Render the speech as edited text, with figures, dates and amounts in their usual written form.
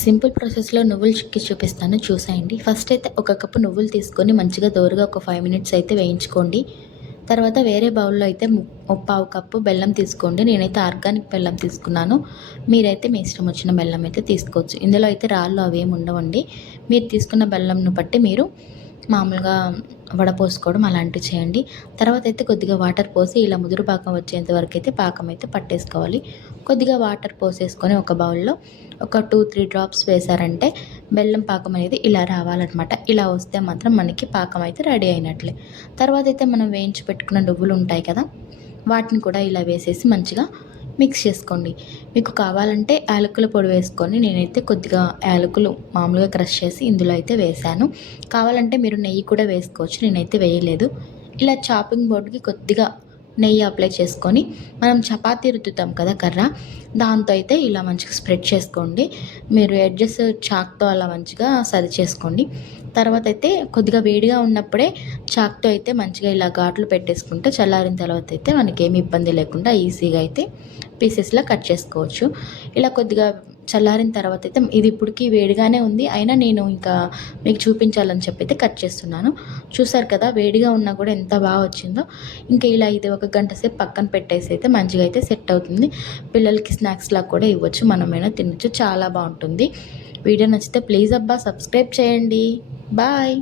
Simple ప్రాసెస్‌లో నువ్వులు చిక్కి చూపిస్తాను చూసేయండి. ఫస్ట్ అయితే ఒక కప్పు నువ్వులు తీసుకొని మంచిగా దోరగా ఒక 5 మినిట్స్ అయితే వేయించుకోండి. తర్వాత వేరే బౌల్‌లో అయితే ముప్పావు కప్పు బెల్లం తీసుకోండి. నేనైతే ఆర్గానిక్ బెల్లం తీసుకున్నాను. మీరైతే మీ ఇష్టం వచ్చిన బెల్లం అయితే తీసుకోవచ్చు. ఇందులో అయితే రాళ్ళు అవేమి ఉండవండి. మీరు తీసుకున్న బెల్లంను బట్టి మీరు మామూలుగా వడపోసుకోవడం అలాంటివి చేయండి. తర్వాత అయితే కొద్దిగా వాటర్ పోసి ఇలా ముదురు పాకం వచ్చేంత వరకు అయితే పాకం అయితే పట్టేసుకోవాలి. కొద్దిగా వాటర్ పోసేసుకొని ఒక బౌల్‌లో ఒక 2, 3 డ్రాప్స్ వేశారంటే బెల్లం పాకం అనేది ఇలా రావాలన్నమాట. ఇలా వస్తే మాత్రం మనకి పాకం అయితే రెడీ అయినట్లే. తర్వాత అయితే మనం వేయించి పెట్టుకున్న నువ్వులు ఉంటాయి కదా! వాటిని కూడా ఇలా వేసేసి మంచిగా మిక్స్ చేసుకోండి. మీకు కావాలంటే యాలకుల పొడి వేసుకొని నేనైతే కొద్దిగా యాలకులు మామూలుగా క్రష్ చేసి ఇందులో అయితే వేశాను. కావాలంటే మీరు నెయ్యి కూడా వేసుకోవచ్చు. నేనైతే వేయలేదు. ఇలా చాపింగ్ బోర్డ్‌కి కొద్దిగా నెయ్యి అప్లై చేసుకొని మనం చపాతీ రుద్దుతాం కదా కర్ర, దాంతో అయితే ఇలా మంచిగా స్ప్రెడ్ చేసుకోండి. మీరు ఎడ్జెస్ చాక్‌తో అలా మంచిగా సరి చేసుకోండి. తర్వాత అయితే కొద్దిగా వేడిగా ఉన్నప్పుడే చాక్‌తో అయితే మంచిగా ఇలా ఘాట్లు పెట్టేసుకుంటే చల్లారిన తర్వాత అయితే మనకేమి ఇబ్బంది లేకుండా ఈజీగా అయితే పీసెస్‌లా కట్ చేసుకోవచ్చు. ఇలా కొద్దిగా చల్లారిన తర్వాత అయితే ఇది ఇప్పటికి వేడిగానే ఉంది. అయినా నేను ఇంకా మీకు చూపించాలని చెప్పి అయితే కట్ చేస్తున్నాను. చూసారు కదా! వేడిగా ఉన్నా కూడా ఎంత బాగా వచ్చిందో. ఇంకా ఇలా ఇది ఒక గంట సేపు పక్కన పెట్టేసి అయితే మంచిగా అయితే సెట్ అవుతుంది. పిల్లలకి స్నాక్స్‌లా కూడా ఇవ్వచ్చు. మనమైనా తినొచ్చు. చాలా బావుంటుంది. వీడియో నచ్చితే ప్లీజ్ అబ్బా సబ్స్క్రైబ్ చేయండి. బాయ్.